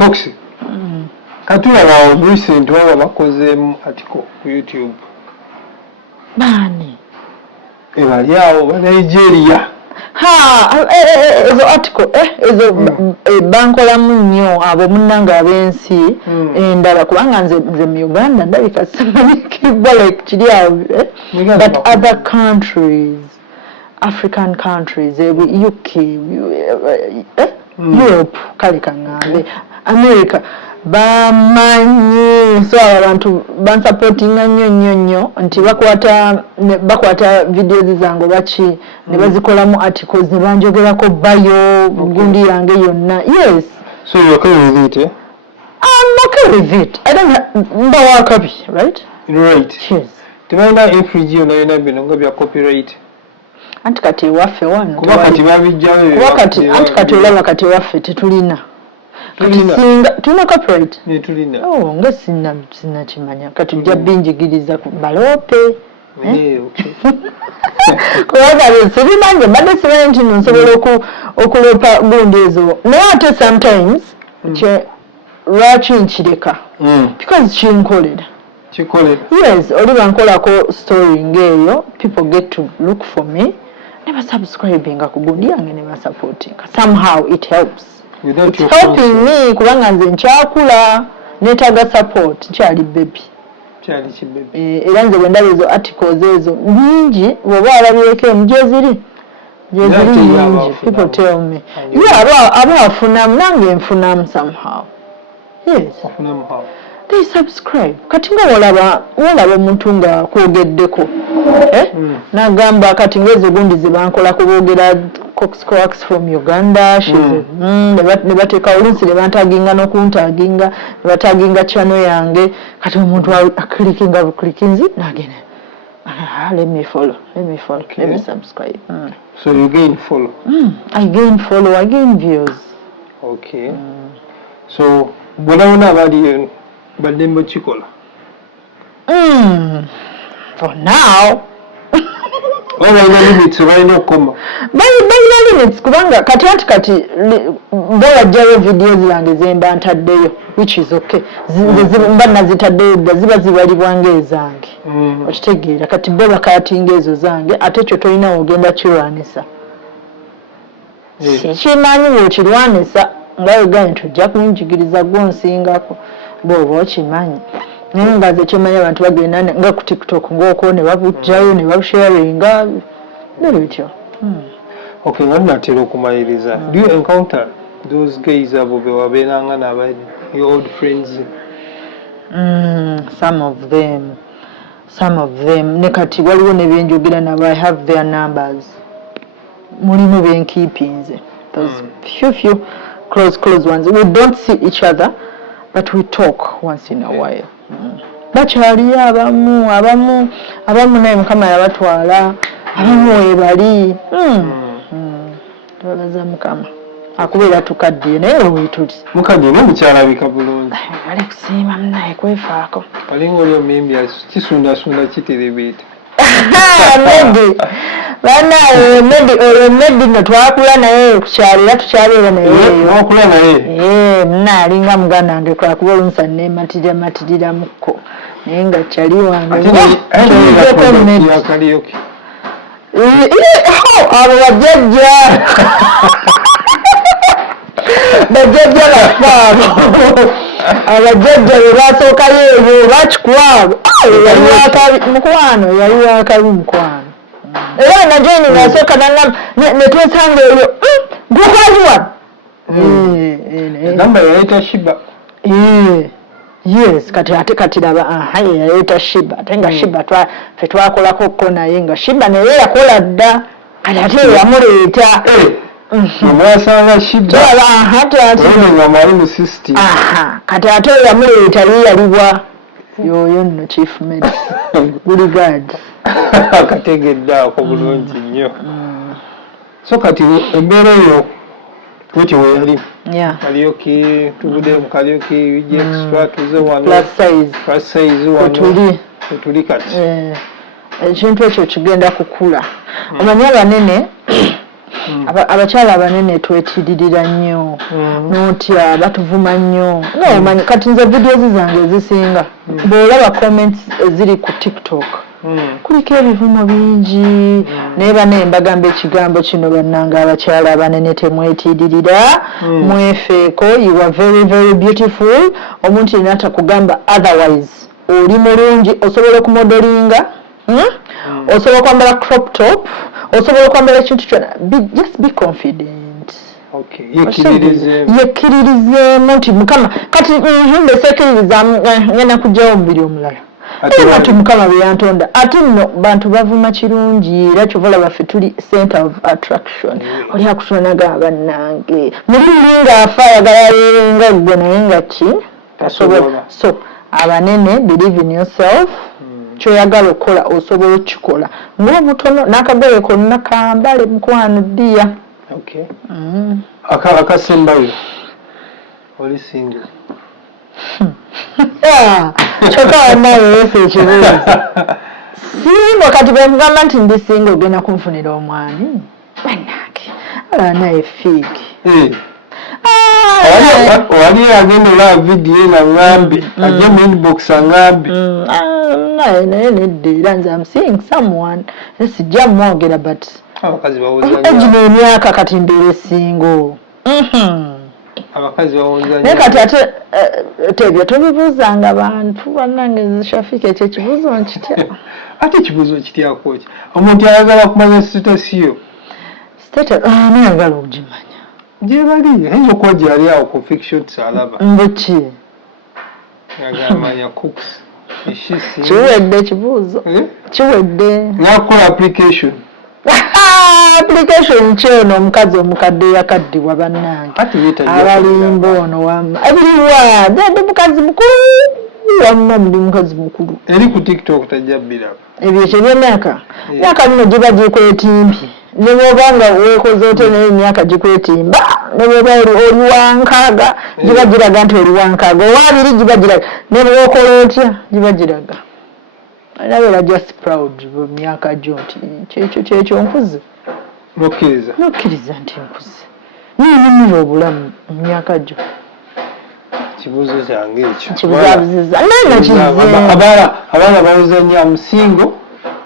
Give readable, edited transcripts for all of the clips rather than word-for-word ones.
Coxy. Katula na recent wao bakoze article ku YouTube. Bani. Ebali yao ba Nigeria. Ezo article ezo bankola munyo abo munnanga abensi endala kubanga nze mu Uganda ndabika simanyikibbwa like kiri awo but other countries, African countries, UK, Europe, kale kangambe, America, bamanyi so abantu bansupportinga nnyo nti bakwata videos zange bachi ne bazikolamu articles ne banjogerako bayo gundi yange yonna. Yes. So you're okay with it, eh? I'm okay with it. I don't mbawa copy, right? Right. Yes. Tibanga infringe na yona binonga bya copyright. Anti kati waffe wano. Kuba kati babijjayo. Kuba kati anti kati olaba kati waffe tetulina. Tulina copyright. Ne tulina. Oh, nga sinna kimanya. Kati tujja binjigiriza ku balope. Okay. Kuba sibimanyi badde simanyi nti nsobola okulopa gundi ezo. Naye ate sometimes lwaki nkireka. Because kinkolera. Yes, oli bankolako story ngeyo, people get to look for me. Never subscribing ku gundi yange, never supporting. Somehow it helps. It's helping me kubanga nze nkyakula netaga support nkyali baby. Era nze bwendaba ezo articles ezo nyingi bwoba alabyeko njeziri nyingi. People tell me. Yeah, aba afunamu nange nfunamu somehow. Yes. Afunamu how? They subscribe. Kati nga olaba omuntu nga kwogeddeko. Nagamba kati ngeze gundi zibankola kubogera Cox from Uganda. Ne bateeka oluusi ne bantaginga n'okuntaginga, ne bataginga channel yange. Kati omuntu clickinzi nagenda. Let me follow. Okay. Let me subscribe. So you gain follow? I gain follow, I gain views. Okay. So, bona bali badembo chikola. For now. Why the limits right now come? By limits kubanga kati mbola jayo videos zange zemba ntaddeyo, which is okay. Zimba nazitaddeyo ziba zibalibwange ezange. Okitegeera kati bola katinga ezo zange ate kyo tolina ogenda kirwanisa. Kimanyi wokirwanisa nga uganda tujja kunjigiriza gwonsingako boba okimanyi. Naye nga ze kimanya abantu bagenda nga ku TikTok ng'oko ne babujjayo ne babusharinga bityo. Okay, natera okumaliriza. Do you encounter those guys abo bewabeeranga n'abali your old friends? Some of them. Ne kati waliwo ne byenjogera nabo, I have their numbers. Mulimu benkeepinze. Those few close ones. We don't see each other, but we talk once in a while. Bakyali abamu naye Mukama yabatwala, abamu webali. Twabaza Mukama. Akubeera tukaddiye naye weetuli. Mukaddiye n'omukyalabika bulungi. Ali kusiima munaye kwefaako. Alinga oli omimbi kisunda kiterebeeta. Maybe. Maybe no twakula naye kukyalira tukyalira naye. Wakula naye. Alinga muganda wange kwakuba oluusi matirira mukko. Naye nga kyali wange. Abo bajjajja. Bajjajja bafaabo. Abajjajja be basookayo ebyo bakikwabo. Yali wakabi. Era najeni nasooka ne twesanga eyo gukwaziwa. Namba yayita Shiba. Yes, kati laba yayita Shiba. Ate nga Shiba ffe twakolako ko naye nga Shiba naye yakola dda. Kati ate yamuleeta. Mwasanga Shiba. Nga mwali mu system. Kati ate yamuleeta yalibwa. Yoyo nno Chief Med. Good God. Akategeddaako bulungi nnyo. So kati embeera eyo weti weyali. Karaoke, tubudde mu karaoke, wiji extract zo wano. Plus size wano. Tuli kati. Ekintu ekyo kigenda kukula. Omanyi abanene abakyala abanene twetiririra nnyo n'otya batuvuma nnyo n'omanyi kati nze videos zange ezisinga bw'olaba comments eziri ku TikTok kuliko ebivumo bingi naye bane mbagamba ekigambo kino bannanga abakyala abanene temwetiririra mwefeeko you are very very beautiful omuntu yenna atakugamba otherwise oli mulungi osobola okumodelinga osobola kwambala crop top osobola kwambala ekintu kyonna just be confident yekkiririzemu nti mukama kati mbesekkiririzamu ngenda kugyawo omubiri omulala ati mukama bwe yantonda ate nno bantu bavuma kirungi era kyovola baffe tuli center of attraction oli akutonaga bannange muliri ng'afa ayagala nga gwe naye nga ki asobola so abanene believe in yourself kyoyagala okukola osobola okukikola ng'obutono n'akagoye konna kambale mukwano ddiya akasembayo oli single kyokka wanaye weefa ekibuuzo singo kati bwekugamba nti ndi singo ogenda kunfunira omwani bannange alanaye fiigi wali agenda olaba vidiyo naŋŋambi ajja mu inbox aŋŋambi naye nedda era nze am seeing someone sijja mwogera but abakazi bawuza egino emyaka kati mbeera singo abakazi bawuza naye kati ate tebyo tobibuuzanga bantu bannange Shafika ekyo ekibuuzo nkitya ate ekibuuzo kityako ki omuntu ayagala kumanya sitatasiyo nayagala okugimanya gyebali ayinza okuba gyali awo ku fictions alaba mbuki yagamanya cooks kiwedde ekibuuzo kiwedde nakukola application application kyono omukazi omukadde yakaddibwa bannange abalimba ono wamma abiriwa ndi mukazi mukulu wamma ndi mukazi mukulu eri ku TikTok tajja biraba ebyo ky'emyaka myaka nno giba gikwetimpi ne bw'obanga weekoze ote naye emyaka gikwetimba ne bw'oba oli wankaaga giba giraga nti oli wankaaga owaabiri giba giraga ne bw'okola otya giba giraga nabeera just proud mu myaka gyo nti kyekyo nkuze nokkiriza nti nkuze ninyumira obulamu mu myaka gyo kibuuzo kyange ekyo kibuzaabuziza abaana bawuzanya musingo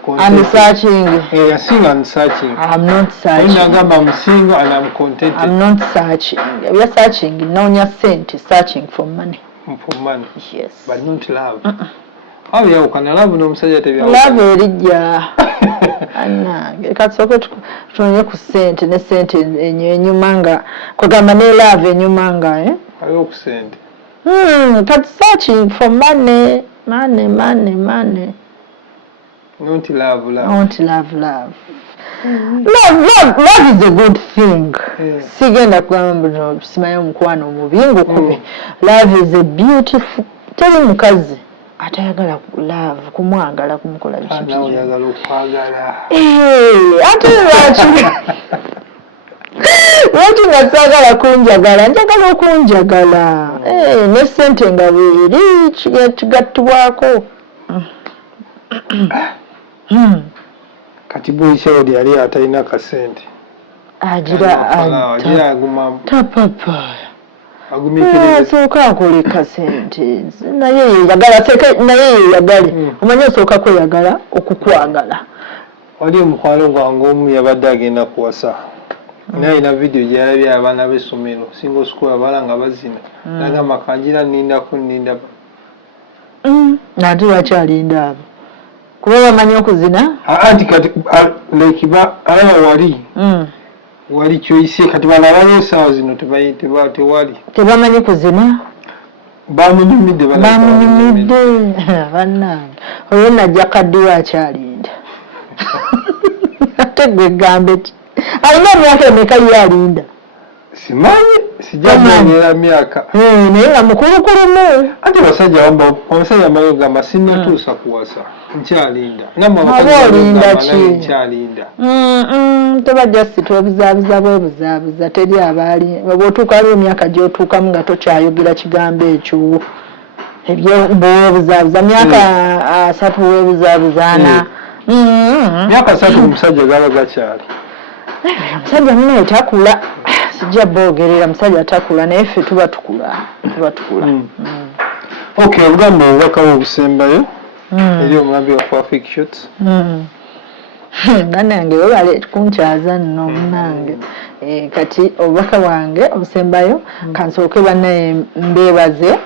I'm searching. Yeah, I'm searching. I'm not searching. I'm single and I'm contented. I'm not searching. We are searching. No, you're searching for money. For money? Yes. But not love. Oh, yeah, can love no message. Love erija. Anna, katsoke tuonye ku sente ne sente enyumanga. Kugamba ne love enyumanga, eh? Ayo ku sente. But searching for money. Money. Not love. Not love. Love is a good thing. Sigenda kwamba simayo mukwano mubingu kube. Love is a beautiful. Tell mukazi atayagala love kumwagala kumukola bishi. Nawe yagala okwagala. Ate lwaki. Lwaki nasagala kunjagala njagala okunjagala. Ne sente nga bweri kigattibwako. Kati buyise yali atalina kasente agira tapapa agumikiriza sooka akole kasente naye yagale omanyi osooka kweyagala okukwagala wali omukwano gwange omu yabadde agenda kuwasa naye na video gyalabye abaana b'essomero single school abala nga bazina nagamba kanjira nninda nate lwaki alinda abo kuba bamanyi okuzina anti kati lekiba alaba wali kyoyise kati bana abaliwo essaawa zino tewali tebamanyi kuzina bamunyumidde bannange olwo najja kaddiwa akyalinda ate gwe gambe ki alina emyaka emeka ye alinda simanyi sijamanyera myaka naye nga mukulukulumu ate omusajja amayo gamba sinnatuusa kuwasa nkyalinda olinda ki tebajja sitwa obuzaabuza bwebuzaabuza teri abaali bw'otuuka aliwo emyaka gy'otuukamu nga tokyayogera kigambo ekyo ebyobuzaabuza myaka 3 webuzaabuza 4 myaka 3 omusajja gaba gakyali musajja muno takula sijja boogerera musajja atakula naye ffe tuba tukula Okay, obugambo obubaka obusembayo eri omulambi wa Traffic Shots. Bannange webale kunkyaza nno munange kati obubaka bwange obusembayo kansooke bannaye mbeebaze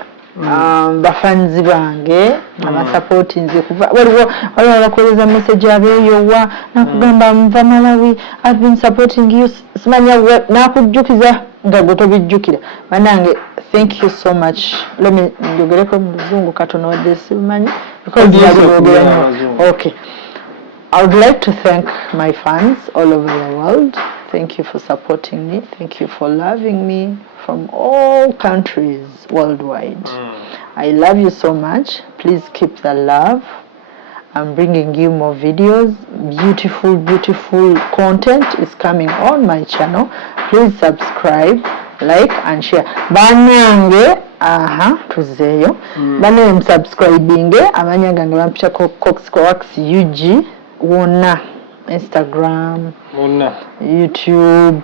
bafanzi bange abasapoti nze kuva waliwo abakoleza message abeeyowa nakugamba nva Malawi, I've been supporting you, simanya nakujjukiza nga gwe tobijjukira. Bannange, thank you so much. Let me njogereko mu luzungu katono wadde simanyi because okay. I would like to thank my fans all over the world. Thank you for supporting me. Thank you for loving me from all countries worldwide. I love you so much. Please keep the love. I'm bringing you more videos. Beautiful content is coming on my channel. Please subscribe, like and share. Banange, tuzeyo. Banange subscribing. Amanya gange bampita Coxcoax UG. Wona Instagram, YouTube,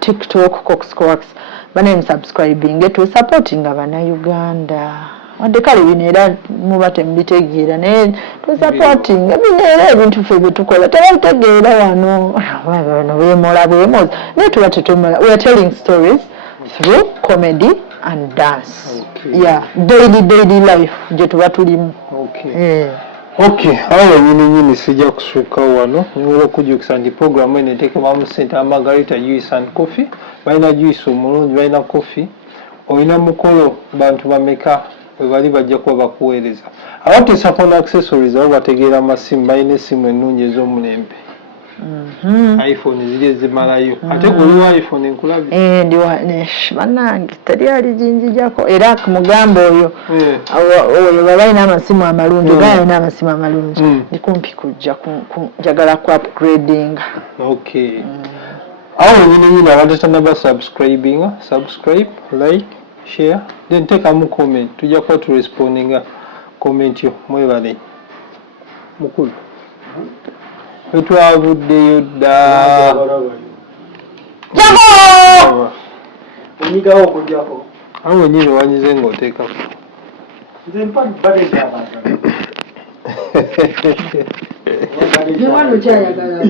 TikTok, Coxcoax. Banange subscribing to supporting abana Uganda. Wadde kale binera mubate mbitegeera naye to supporting binera ebintu ffe byetukola tebabitegeera wano bwemozi naye tuba tetumala. We are telling stories through comedy and dance. Yeah, daily life gye tuba tulimu. Okay, awo nyini sijja kusukka wano nyobola okujjukisa nti programu eno eteekebwa mu Center Margarita Juice and Coffee. Balina juice omulungi, balina coffee. Olina mukolo bantu bameka we bali bajja kuba bakuweereza. Abateesa phone accessories abo bategeera amasimu, balina essimu ennungi ez'omulembe. iPhone ziri ezimalayo. Ate oliwa iPhone enkulabye? Ndiwa bannange teri ali jinjijako era mugamba oyo balina amasimu amalungi galina amasimu amalungi ndi kumpi kujja njagala ku upgrading. Okay. Awo nyini abantu tanaba subscribe, like, share, then take a comment. Tujja kuba tu respondinga comment yo mwebale. Mukulu. Twavuddeyo dda. Jako! Onyigawo okujjako. Awo nyini wanyize ng'oteekako. Nze mpade ky'abantu. Ne wano kyayagala.